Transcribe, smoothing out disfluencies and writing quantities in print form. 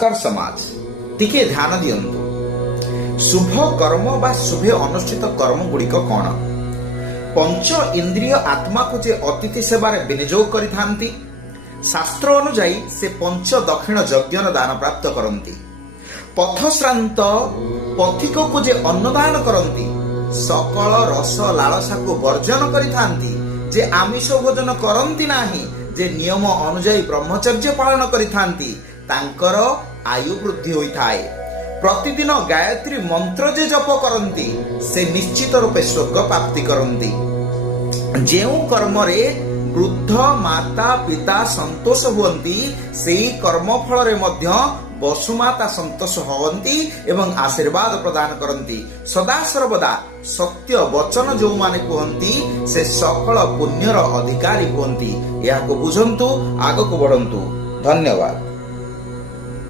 समाज टिके ध्यान दियंतु शुभ कर्म बा शुभे अनुष्ठित कर्म गुड़िक कौन पंच इंद्रिय आत्मा को जे अतिथि सेवार विनियोग करिथांती शास्त्र अनुजाई से पंच दक्षिण यज्ञ दान प्राप्त करती पथश्रांत पथिक को जे अन्नदान करती सकल रस लालसा को वर्जन करिथांती जे आमिष भोजन करती नाही जे नियम अनुजाई ब्रह्मचर्य पालन करिथांती तांकर आयु वृद्धि होइथाए। प्रतिदिन गायत्री मंत्र जे जप करती से निश्चित रूपे स्वर्ग प्राप्ति करती। जेउ कर्म रे वृद्ध माता पिता संतोष हुअंती सेही कर्म फल रे मध्य वसुमाता संतोष होवंती एवं आशीर्वाद प्रदान करती। सदा सर्वदा सत्य वचन जो माने कहती से सकल पुण्यर अधिकारी हुअंती। याको बुझंतु आगको बढ़ंतु। धन्यवाद।